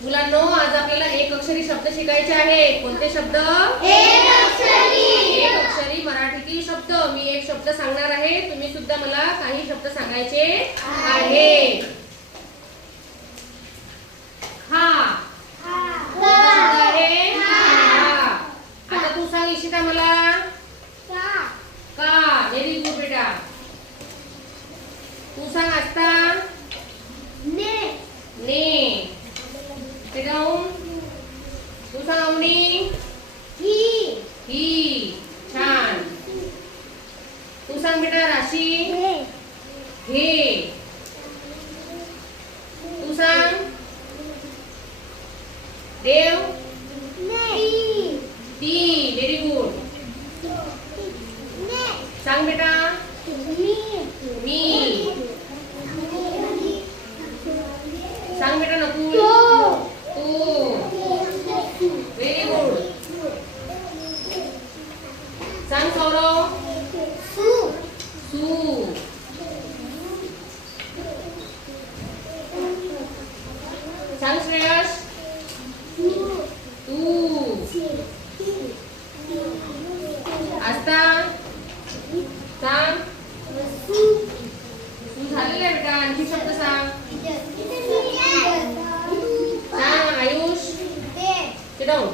मुलांनो आज आपल्याला एक अक्षरी शब्द शिकायचे आहेत कोणते शब्द? एक अक्षरी. एक अक्षरी मराठीतील शब्द. मी एक शब्द सांगणार आहे. तुम्ही सुद्धा मला काही शब्द सांगायचे हा. आहे? हा. आता तू सांग इशिता मला. का? व्हेरी गुड बेटा. तू सांग आस्था Tidaum. Usawni. Hi. Hi. Chan. Usang kita rasi. He. Usang. Dew. Ti. Ti. Very good. Sang beta. Mi. Mi. Sang beta nakul. सांग सौरव सू सांग श्रेयस तू आस्था सांग तू झालेलं आहे बेटा आणखी शब्द सांग सांग आयुष Sit down.